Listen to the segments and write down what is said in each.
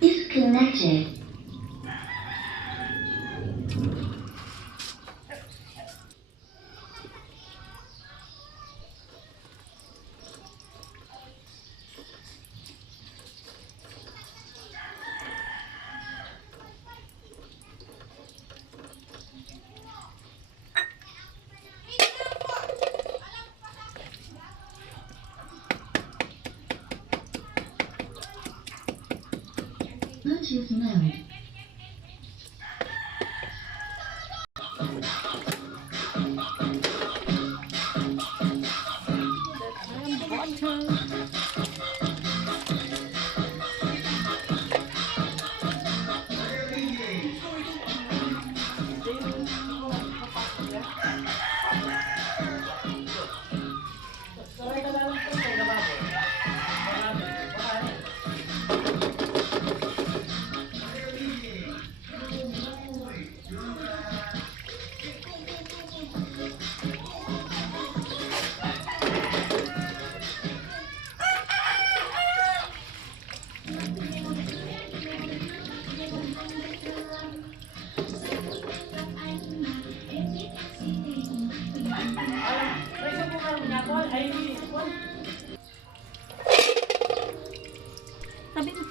Disconnected. Bluetooth mode.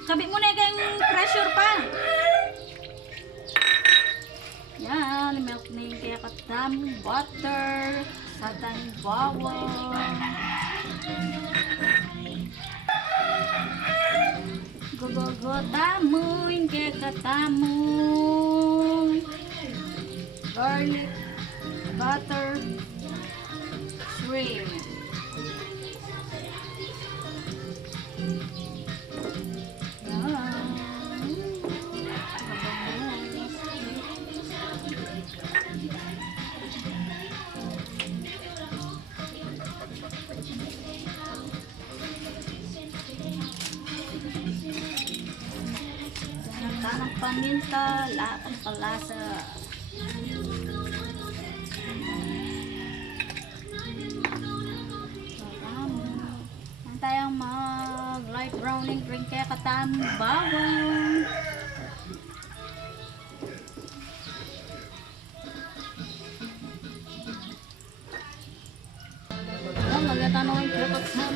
Sabi mo na yung pressure pa. Yan, milk na yung kaya katam, butter, satan bawang. Go, tamoy, kaya katamoy. Garlic, butter, shrimp. Tanang paminta, lahat palasa. Tayong mag light browning drink kaya katam bawang. Magtatanong yung kaya katam.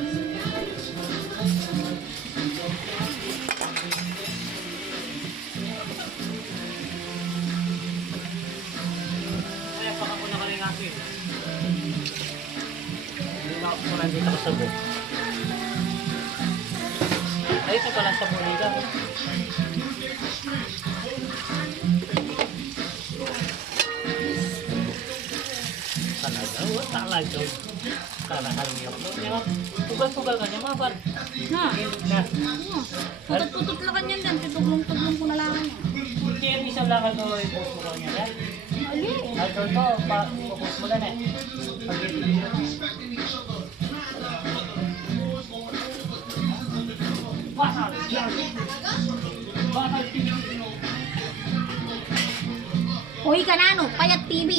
Nandito ako sa buhok. Ay, ito pala sa buliga. Talaga, talaga. Kalahal niyo. Tugal-tugal ka niya, mga par. Ha? Putot-putot lang kanyan din. Tutuglong-tuglong ko na lang niya. Hindi yung isang lakad ko yung post mo lang niya. Ali. Alcohol ko, post mo lang eh. Uy ka na, no? Payat TV.